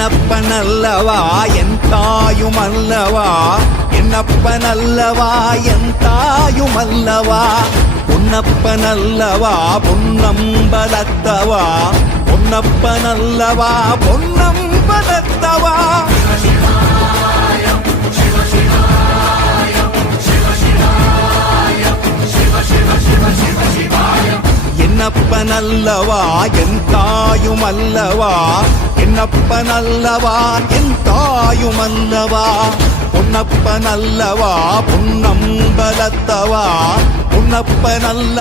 என்னப்பனல்லவா என் தாயுமல்லவா, என்னப்பனல்லவா என் தாயுமல்லவா, பொன்னப்பனல்லவா பொன்னம்பலத்தவா, பொன்னப்பனல்லவா பொன்னம்பலத்தவா. என்னப்பனல்லவா என் தாயுமல்லவா, என்னப்பனல்லவா என் தாயுமல்லவா, பொன்னப்பனல்லவா பொன்னம்பலத்தவா, பொன்னப்பனல்ல